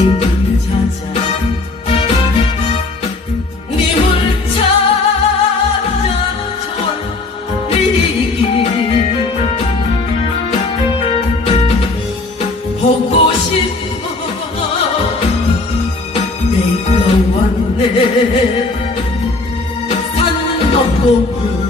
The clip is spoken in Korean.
인간을 찾아 님을 찾아 전리기 보고 싶어 내가 왔네 산 넘고